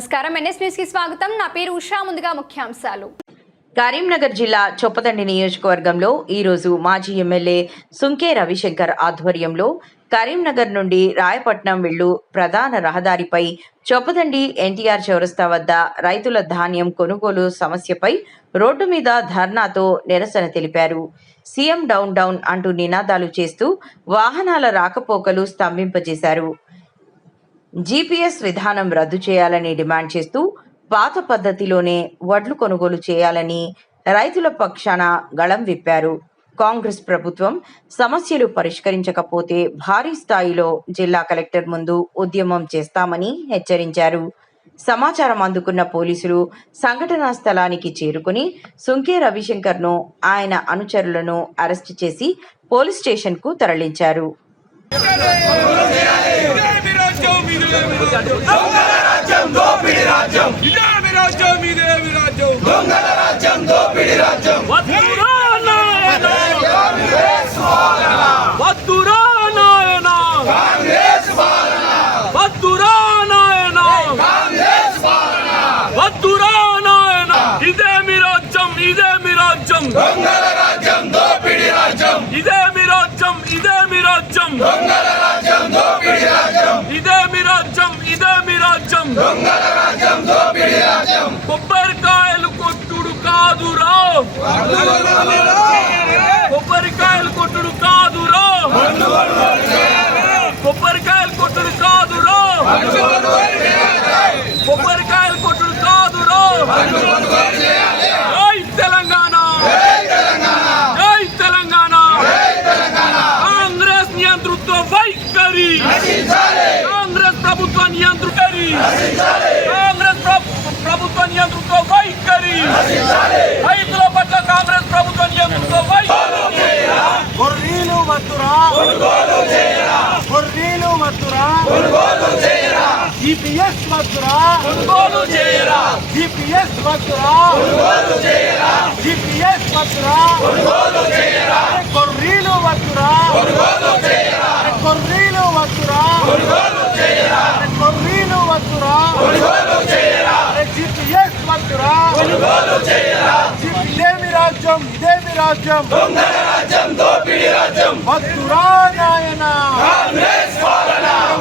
నమస్కారం NS news కి స్వాగతం. నా పేరు ఉషా. ముందుగా ముఖ్యాంశాలు. కరీంనగర్ జిల్లా చొప్పదండి నియోజకవర్గంలో ఈరోజు మాజీ ఎమ్మెల్యే సుంకే రవిశంకర్ ఆధ్వర్యంలో కరీంనగర్ నుండి రాయపట్నం వెళ్ళు ప్రధాన రహదారిపై చొప్పదండి ఎన్టీఆర్ చౌరస్తా వద్ద రైతుల ధాన్యం కొనుగోలు సమస్యపై రోడ్డు మీద ధర్నాతో నిరసన తెలిపారు. సీఎం డౌన్ డౌన్ అంటూ నినాదాలు చేస్తూ వాహనాల రాకపోకలు స్తంభింపజేశారు. జీపీఎస్ విధానం రద్దు చేయాలని డిమాండ్ చేస్తూ పాత పద్ధతిలోనే వడ్లు కొనుగోలు చేయాలని రైతుల పక్షాన గళం విప్పారు. కాంగ్రెస్ ప్రభుత్వం సమస్యలు పరిష్కరించకపోతే భారీ స్థాయిలో జిల్లా కలెక్టర్ ముందు ఉద్యమం చేస్తామని హెచ్చరించారు. సమాచారం అందుకున్న పోలీసులు సంఘటనా స్థలానికి చేరుకుని సుంకే రవిశంకర్ను ఆయన అనుచరులను అరెస్టు చేసి పోలీస్ స్టేషన్కు తరలించారు. కొబ్బరికాయలు కొట్టుడు కాదురా, కొబ్బరికాయలు కొట్టుడు కాదురా, కొబ్బరికాయలు కొట్టుడు కాదురా, కొబ్బరికాయలు కొట్టుడు కాదురా. జై తెలంగాణ, జై తెలంగాణ. కాంగ్రెస్ నియంతృత్వ వైఖరి, కాంగ్రెస్ ప్రభుత్వ నియంతృకరి, కాంగ్రెస్ ప్రభుత్వ నియంతృత్వ వైఖరి, రైతుల పట్ల కాంగ్రెస్ ప్రభుత్వ నియంతృత్వ వైఖరి. గొర్రెలు వద్దురా, గొర్రెలు వద్దురా, జీపీఎస్ వద్దురా, జీపీఎస్ వద్దురా, జీపీఎస్ వద్దురా, గొర్రెలు వద్దురా, గొర్రెలు వద్దురా, గొర్రెలు వద్దురా, జీపీఎస్ వద్దురా, ఇదేమి రాజ్యం, ఇదేమి రాజ్యం, వద్దురా నాయన,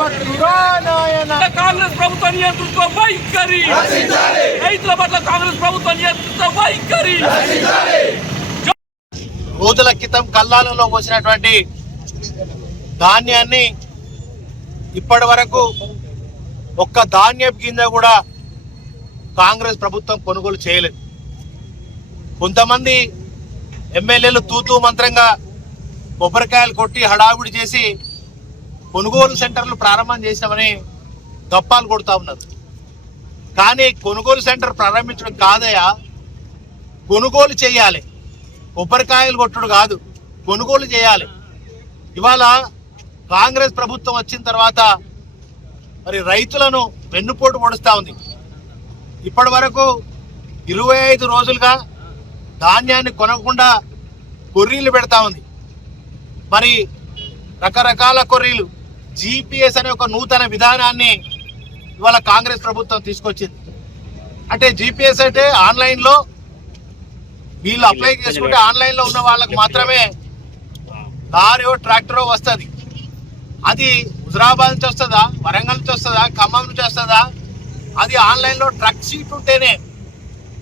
వద్దురా నాయన. కాంగ్రెస్ ప్రభుత్వ నియంతృత్వ వైఖరి, రైతుల పట్ల కాంగ్రెస్ ప్రభుత్వ నియంతృత్వ వైఖరి. రోజుల క్రితం కల్లాలలో పోసినటువంటి ధాన్యాన్ని ఇప్పటి వరకు ఒక్క ధాన్యపు గింజ కూడా కాంగ్రెస్ ప్రభుత్వం కొనుగోలు చేయలేదు. కొంతమంది ఎమ్మెల్యేలు తూతూ మంత్రంగా కొబ్బరికాయలు కొట్టి హడావుడి చేసి కొనుగోలు సెంటర్లు ప్రారంభం చేసినామని గప్పాలు కొడుతూ ఉన్నారు. కానీ కొనుగోలు సెంటర్ ప్రారంభించడం కాదయా, కొనుగోలు చేయాలి. కొబ్బరికాయలు కొట్టుడు కాదు, కొనుగోలు చేయాలి. ఇవాళ కాంగ్రెస్ ప్రభుత్వం వచ్చిన తర్వాత మరి రైతులను వెన్నుపోటు పొడుస్తూ ఉంది. ఇప్పటి వరకు 25 రోజులుగా ధాన్యాన్ని కొనకుండా కొర్రీలు పెడతా ఉంది. మరి రకరకాల కొర్రీలు, జీపీఎస్ అనే ఒక నూతన విధానాన్ని ఇవాళ కాంగ్రెస్ ప్రభుత్వం తీసుకొచ్చింది. అంటే జీపీఎస్ అంటే ఆన్లైన్లో వీళ్ళు అప్లై చేసుకుంటే ఆన్లైన్లో ఉన్న వాళ్ళకు మాత్రమే కారో ట్రాక్టరో వస్తుంది. అది హుజరాబాద్ నుంచి వస్తుందా, వరంగల్ నుంచి వస్తుందా, ఖమ్మం నుంచి వస్తుందా, అది ఆన్లైన్లో ట్రక్ షీట్ ఉంటేనే,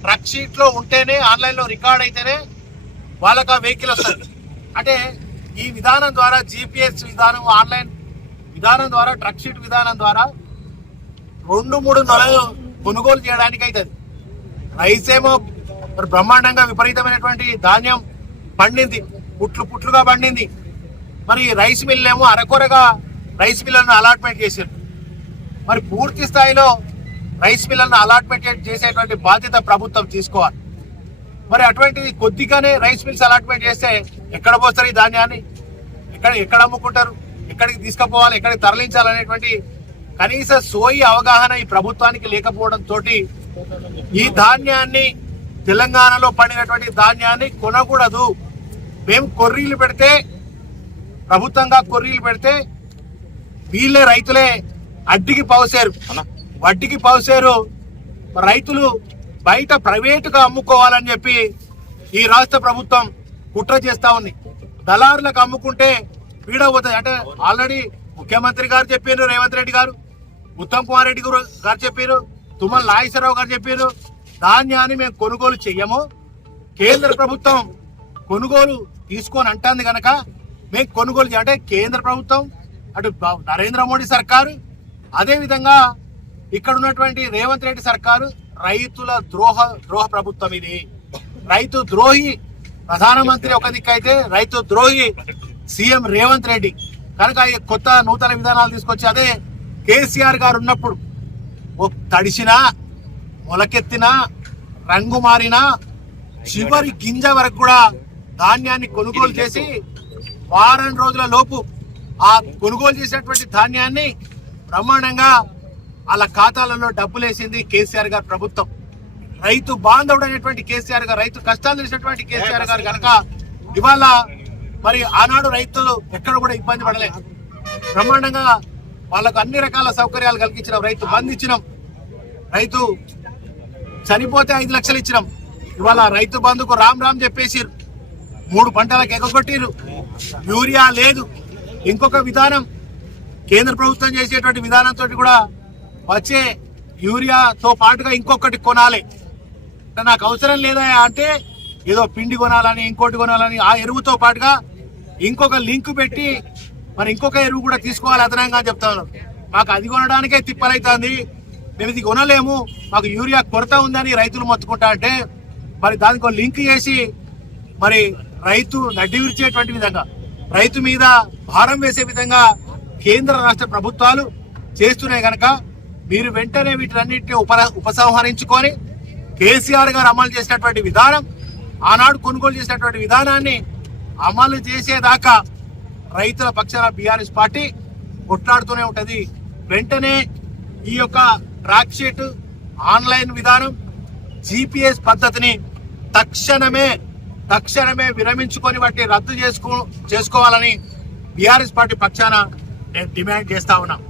ట్రక్ షీట్లో ఉంటేనే, ఆన్లైన్లో రికార్డ్ అయితేనే వాళ్ళకి ఆ వెహికల్ వస్తుంది. అంటే ఈ విధానం ద్వారా, జీపీఎస్ విధానం, ఆన్లైన్ విధానం ద్వారా, ట్రక్ షీట్ విధానం ద్వారా 2-3 నెలలు కొనుగోలు చేయడానికి అవుతుంది. రైస్ ఏమో మరి బ్రహ్మాండంగా విపరీతమైనటువంటి ధాన్యం పండింది, పుట్లుగా పండింది. మరి రైస్ మిల్ ఏమో అరకొరగా రైస్ మిల్లను అలాట్మెంట్ చేశారు. మరి పూర్తి స్థాయిలో రైస్ మిల్లను అలాట్మెంట్ చేసేటువంటి బాధ్యత ప్రభుత్వం తీసుకోవాలి. మరి అటువంటిది కొద్దిగానే రైస్ మిల్స్ అలాట్మెంట్ చేస్తే ఎక్కడ పోస్తారు ఈ ధాన్యాన్ని, ఎక్కడ అమ్ముకుంటారు, ఎక్కడికి తీసుకుపోవాలి, ఎక్కడికి తరలించాలనేటువంటి కనీస సోయి అవగాహన ఈ ప్రభుత్వానికి లేకపోవడంతో ఈ ధాన్యాన్ని, తెలంగాణలో పండినటువంటి ధాన్యాన్ని కొనకూడదు. మేము కొర్రీలు పెడితే, ప్రభుత్వంగా కొర్రీలు పెడితే వీళ్ళే రైతులే వడ్డీకి పౌసేరు రైతులు బయట ప్రైవేటుగా అమ్ముకోవాలని చెప్పి ఈ రాష్ట్ర ప్రభుత్వం కుట్ర చేస్తా ఉంది. దళారులకు అమ్ముకుంటే పీడ పోతుంది. అంటే ఆల్రెడీ ముఖ్యమంత్రి గారు చెప్పారు, రేవంత్ రెడ్డి గారు, ఉత్తమ్ కుమార్ రెడ్డి గారు చెప్పారు, తుమ్మల నాగేశ్వరరావు గారు చెప్పారు, ధాన్యాన్ని మేము కొనుగోలు చెయ్యము, కేంద్ర ప్రభుత్వం కొనుగోలు తీసుకొని అంటుంది కనుక మేము కొనుగోలు అంటే కేంద్ర ప్రభుత్వం అటు నరేంద్ర మోడీ సర్కారు, అదేవిధంగా ఇక్కడ ఉన్నటువంటి రేవంత్ రెడ్డి సర్కారు రైతుల ద్రోహ ప్రభుత్వం. ఇది రైతు ద్రోహి ప్రధానమంత్రి ఒక దిక్కైతే రైతు ద్రోహి సీఎం రేవంత్ రెడ్డి కనుక కొత్త నూతన విధానాలు తీసుకొచ్చి అదే కేసీఆర్ గారు ఉన్నప్పుడు తడిసినా మొలకెత్తినా రంగు మారినా చివరి గింజ వరకు కూడా ధాన్యాన్ని కొనుగోలు చేసి వారం రోజుల లోపు ఆ కొనుగోలు చేసినటువంటి ధాన్యాన్ని బ్రహ్మాండంగా వాళ్ళ ఖాతాలలో డబ్బులేసింది కేసీఆర్ గారి ప్రభుత్వం. రైతు బాంధవుడు అనేటువంటి కేసీఆర్ గారు, రైతు కష్టాలు చేసినటువంటి కేసీఆర్ గారు కనుక ఇవాళ మరి ఆనాడు రైతులు ఎక్కడ కూడా ఇబ్బంది పడలేదు. బ్రహ్మాండంగా వాళ్ళకు అన్ని రకాల సౌకర్యాలు కలిగించినాం. రైతు బంధు ఇచ్చినాం, రైతు చనిపోతే 5 లక్షలు ఇచ్చినాం. ఇవాళ రైతు బంధుకు రామ్ చెప్పేసిరు, 3 పంటలకు ఎగగొట్టిరు, యూరియా లేదు. ఇంకొక విధానం కేంద్ర ప్రభుత్వం చేసేటువంటి విధానంతో కూడా వచ్చే యూరియాతో పాటుగా ఇంకొకటి కొనాలి. నాకు అవసరం లేదా అంటే ఏదో పిండి కొనాలని ఇంకోటి కొనాలని ఆ ఎరువుతో పాటుగా ఇంకొక లింక్ పెట్టి మరి ఇంకొక ఎరువు కూడా తీసుకోవాలి అదనంగా అని చెప్తా ఉన్నారు. మాకు అది కొనడానికే తిప్పలైతుంది, మేము ఇది కొనలేము, మాకు యూరియా కొరత ఉందని రైతులు మొత్తుకుంటా అంటే మరి దానికి లింక్ చేసి మరి రైతు నడ్డి విరిచేటువంటి విధంగా రైతు మీద భారం వేసే విధంగా కేంద్ర రాష్ట్ర ప్రభుత్వాలు చేస్తున్నాయి కనుక మీరు వెంటనే వీటన్నిటిని ఉపసంహరించుకొని కేసీఆర్ గారు అమలు చేసినటువంటి విధానం, ఆనాడు కొనుగోలు చేసినటువంటి విధానాన్ని అమలు చేసేదాకా రైతుల పక్షాన బీఆర్ఎస్ పార్టీ కొట్లాడుతూనే ఉంటది. వెంటనే ఈ యొక్క ట్రాక్ షీట్ ఆన్లైన్ విధానం GPS పద్ధతిని తక్షణమే విరమించుకొని వాటిని రద్దు చేసుకోవాలని బీఆర్ఎస్ పార్టీ పక్షాన నేను డిమాండ్ చేస్తా ఉన్నాం.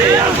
CM